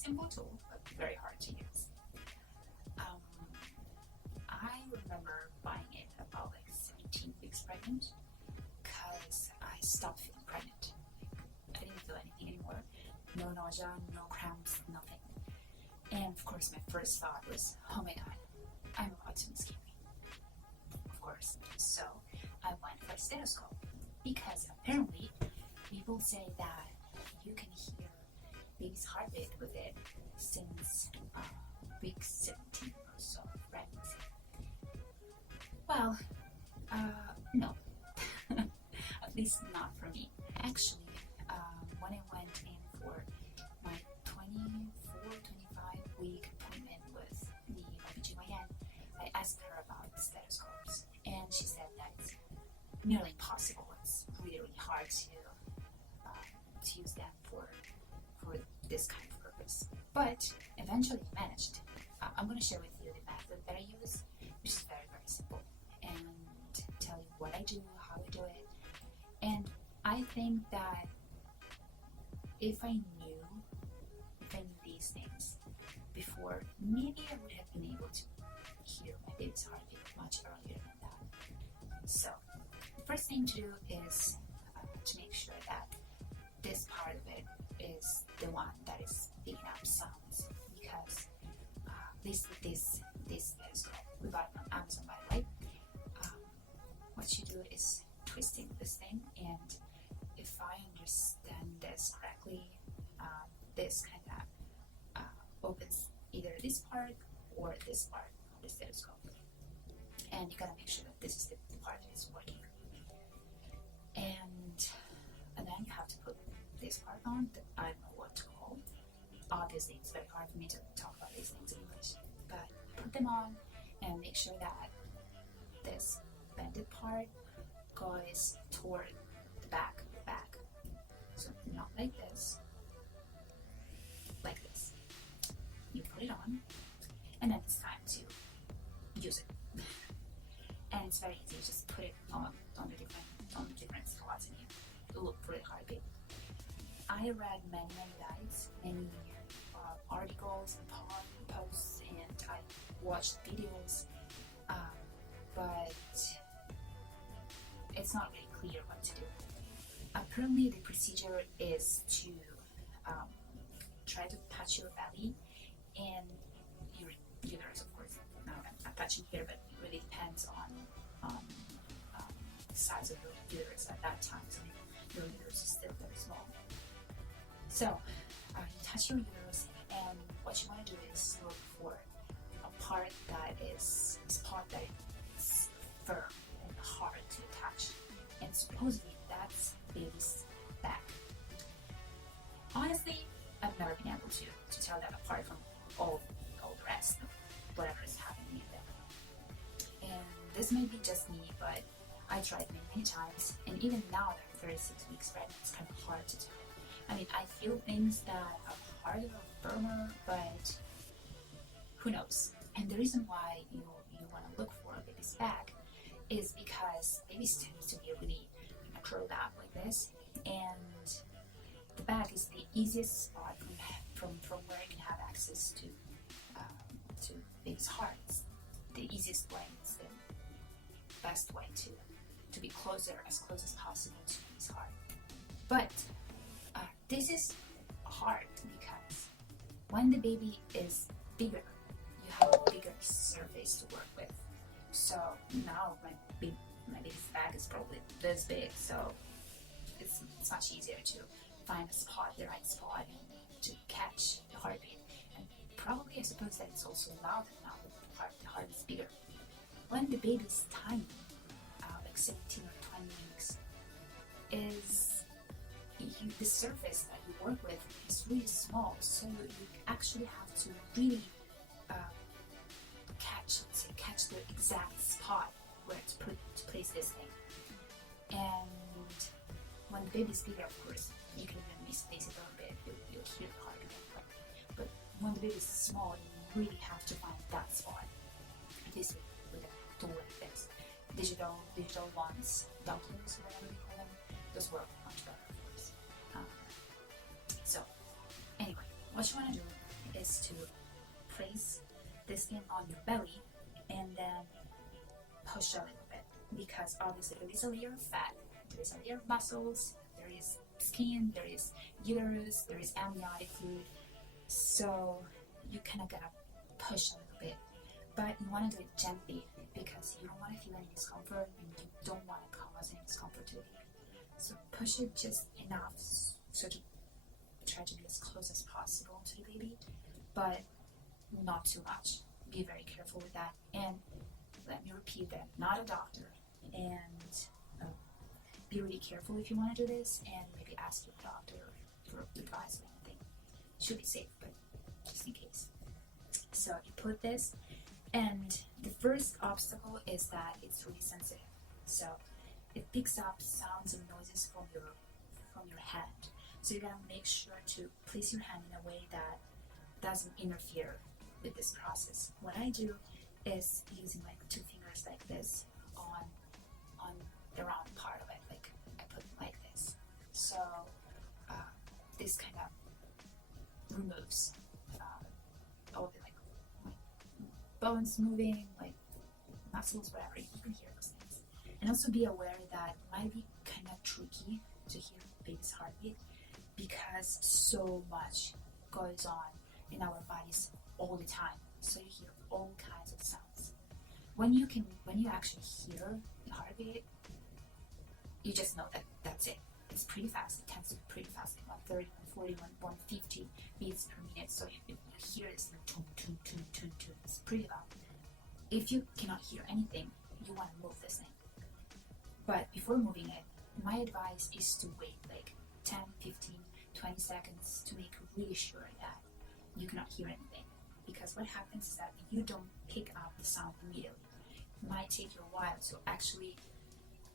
simple tool, but very hard to use. I remember buying it about like 17 weeks pregnant because I stopped feeling pregnant. I didn't feel anything anymore. No nausea, no cramps, nothing. And of course, my first thought was, oh my god, I'm about to miscarry. Of course. So I went for a stethoscope because apparently people say that you can hear baby's heartbeat with it since week 17 or so of pregnancy. Well, no. At least not for me. Actually, when I went in for my 25-week appointment with the OBGYN, I asked her about stethoscopes, and she said that it's nearly impossible. It's really, really hard to use them for this kind of purpose. But eventually I managed. I'm going to share with you the method that I use, which is very, very simple, and tell you what I do, how I do it. And I think that if I knew these things before, maybe I would have been able to hear my baby's heartbeat much earlier than that. So the first thing to do is to make sure that this part of it is the one that is picking up sounds, because this stethoscope, we got it on Amazon, by the way. What you do is twisting this thing, and if I understand this correctly, this kind of opens either this part or this part of the stethoscope, and you gotta make sure that this is the part that is working. And then you have to put this part on that I don't know what to call. Obviously, it's very hard for me to talk about these things in English, but put them on and make sure that this bended part goes toward the back. So not like this, like this. You put it on, and then it's time to use it. And it's very easy. Just put it on the different spots, and you look for the heartbeat. I read many guides, many articles and posts, and I watched videos, but it's not really clear what to do. Apparently, the procedure is to try to touch your belly and your uterus, of course. Now, I'm touching here, but it really depends on the size of your uterus at that time. So your uterus is still very small. So you touch your uterus, and what you want to do is look for a part that is a spot that is firm and hard to touch, and supposedly that's baby's back. Honestly, I've never been able to tell that apart from all the rest of whatever is happening in there. And this may be just me, but I tried many times, and even now that I'm 36 weeks pregnant, it's kind of hard to tell. I mean, I feel things that are harder or firmer, but who knows? And the reason why you want to look for a baby's back is because babies tend to be really curled up like this, and the back is the easiest spot from where you can have access to baby's heart. It's the easiest way, it's the best way to be as close as possible to baby's heart. But this is hard because when the baby is bigger, you have a bigger surface to work with. So now my baby's back is probably this big, so it's much easier to find the right spot, and to catch the heartbeat. And probably, I suppose that it's also louder now that the heart is bigger. When the baby's tiny, like 17 or 20 weeks, the surface that you work with is really small, so you actually have to really catch the exact spot where to place this thing. And when the baby's bigger, of course, you can even misplace it a little bit. You'll hear the heart again. But when the baby's small, you really have to find that spot. At least with a tool like this. Digital ones, doublers, whatever they call them, those work much better, of course. So anyway, what you want to do is to place this thing on your belly and then push a little bit, because obviously there is a layer of fat, there is a layer of muscles, there is skin, there is uterus, there is amniotic fluid, so you kind of gotta push a little bit, but you want to do it gently because you don't want to feel any discomfort and you don't want to cause any discomfort to the baby. So push it just enough so to try to be as close as possible to the baby, but not too much. Be very careful with that. And let me repeat that, not a doctor. And be really careful if you want to do this, and maybe ask your doctor for advice or anything. Should be safe, but just in case. So you put this, and the first obstacle is that it's really sensitive. So it picks up sounds and noises from your hand. So you gotta make sure to place your hand in a way that doesn't interfere with this process. What I do is using like 2 fingers like this on the round part of it. Like I put it like this. So this kind of removes all the like bones moving, like muscles, whatever. You can hear those things. And also be aware that it might be kind of tricky to hear baby's heartbeat because so much goes on in our bodies all the time. So you hear all kinds of sounds. When you actually hear the heartbeat, you just know that that's it. It's pretty fast. It tends to be pretty fast, like 130, 140, 150 beats per minute. So if you hear this, like, toon, toon, toon, toon, toon, it's pretty loud. If you cannot hear anything, you want to move this thing. But before moving it, my advice is to wait like 10, 15, 20 seconds to make really sure that you cannot hear anything. Because what happens is that if you don't pick up the sound immediately, it might take you a while to actually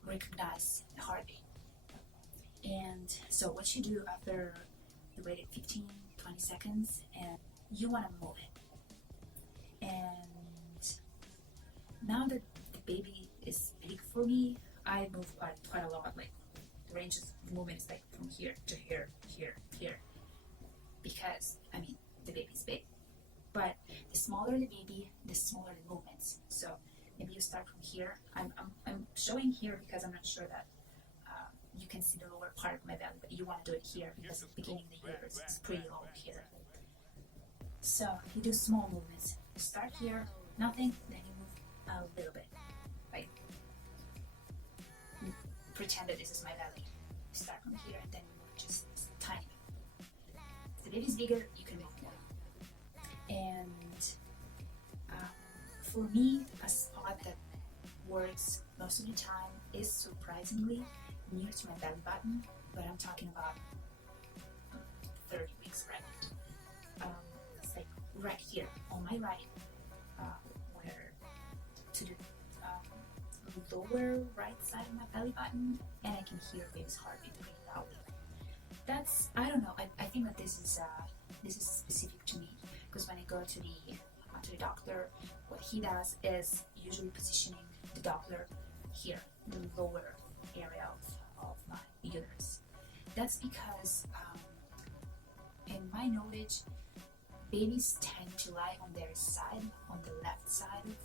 recognize the heartbeat. And so what you do after you waited 15, 20 seconds, and you want to move it. And now that the baby is big for me, I move quite a lot. Like the range of movement is like from here to here, here, here. Because, I mean, the baby's big. But the smaller the baby, the smaller the movements. So maybe you start from here. I'm showing here because I'm not sure that you can see the lower part of my belly, but you want to do it here because at the beginning of the uterus is pretty low here. So you do small movements. You start here, nothing, then you move a little bit. Like, pretend that this is my belly. You start from here and then you move just tiny bit. If the baby's bigger, you can move more. And for me, a spot that works most of the time is surprisingly near to my belly button, but I'm talking about 30 weeks pregnant. It's like right here on my right, where to the lower right side of my belly button, and I can hear baby's heartbeat pretty loudly. That's, I don't know, I think that this is specific to me, because when I go to the doctor, what he does is usually positioning the doppler here, the lower area of my uterus. That's because, in my knowledge, babies tend to lie on their side, on the left side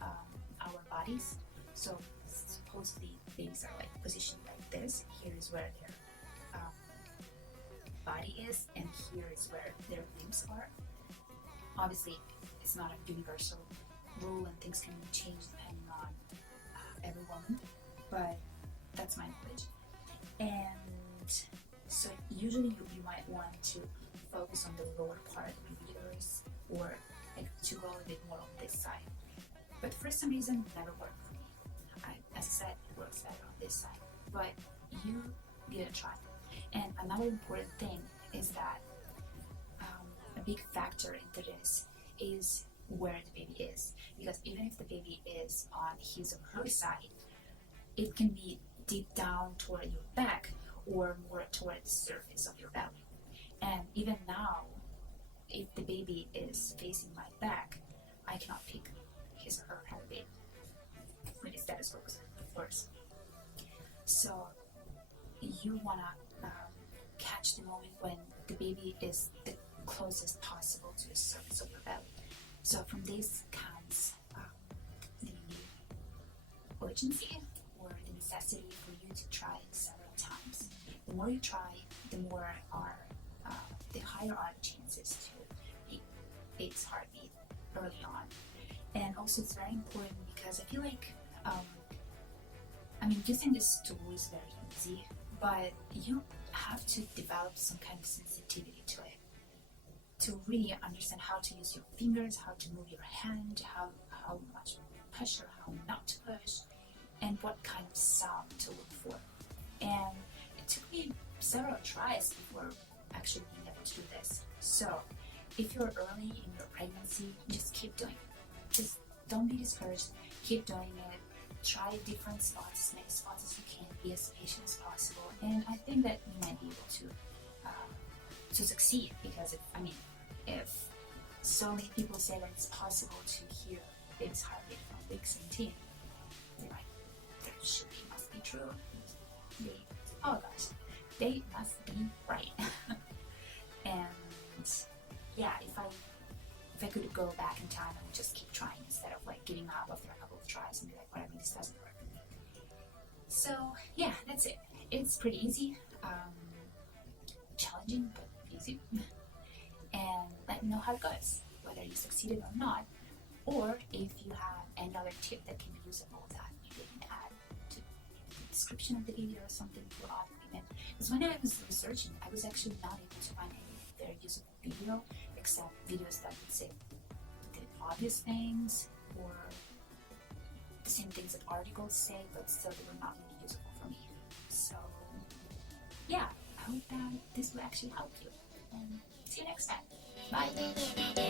of our bodies. So supposedly babies are like positioned like this. Here is where their body is, and here is where their limbs are. Obviously, it's not a universal rule, and things can change depending on every woman, but that's my knowledge. And so usually you might want to focus on the lower part of your uterus, or like to go a bit more on this side. But for some reason, it never worked for me. As I said, it works better on this side, but you give it a try. And another important thing is that a big factor into this is where the baby is, because even if the baby is on his or her side, it can be deep down toward your back or more toward the surface of your belly. And even now, if the baby is facing my back, I cannot pick his or her heartbeat with the stethoscope, of course. So you wanna catch the moment when the baby is, close as possible to the surface of your belly. So from this comes the urgency or the necessity for you to try several times. The more you try, the higher are the chances to hit its heartbeat early on. And also it's very important because I feel like, using this tool is very easy, but you have to develop some kind of sensitivity to it, to really understand how to use your fingers, how to move your hand, how much push or how not to push, and what kind of sound to look for. And it took me several tries before actually being able to do this. So if you're early in your pregnancy, just keep doing it. Just don't be discouraged. Keep doing it. Try different spots, as many spots as you can. Be as patient as possible. And I think that you might be able to succeed, because if so many people say that it's possible to hear baby's heartbeat from week 17, they're like, must be true. They must be right. And yeah, if I could go back in time, I would just keep trying instead of like giving up after a couple of tries and be like, whatever, this doesn't work. So yeah, that's it. It's pretty easy, challenging but easy. And let me know how it goes, whether you succeeded or not, or if you have any other tip that can be usable that you didn't add to the description of the video or something for audio. Because when I was researching, I was actually not able to find any very usable video, except videos that would say the obvious things or the same things that articles say, but still they were not really usable for me. So yeah, I hope that this will actually help you. And see you next time. Bye!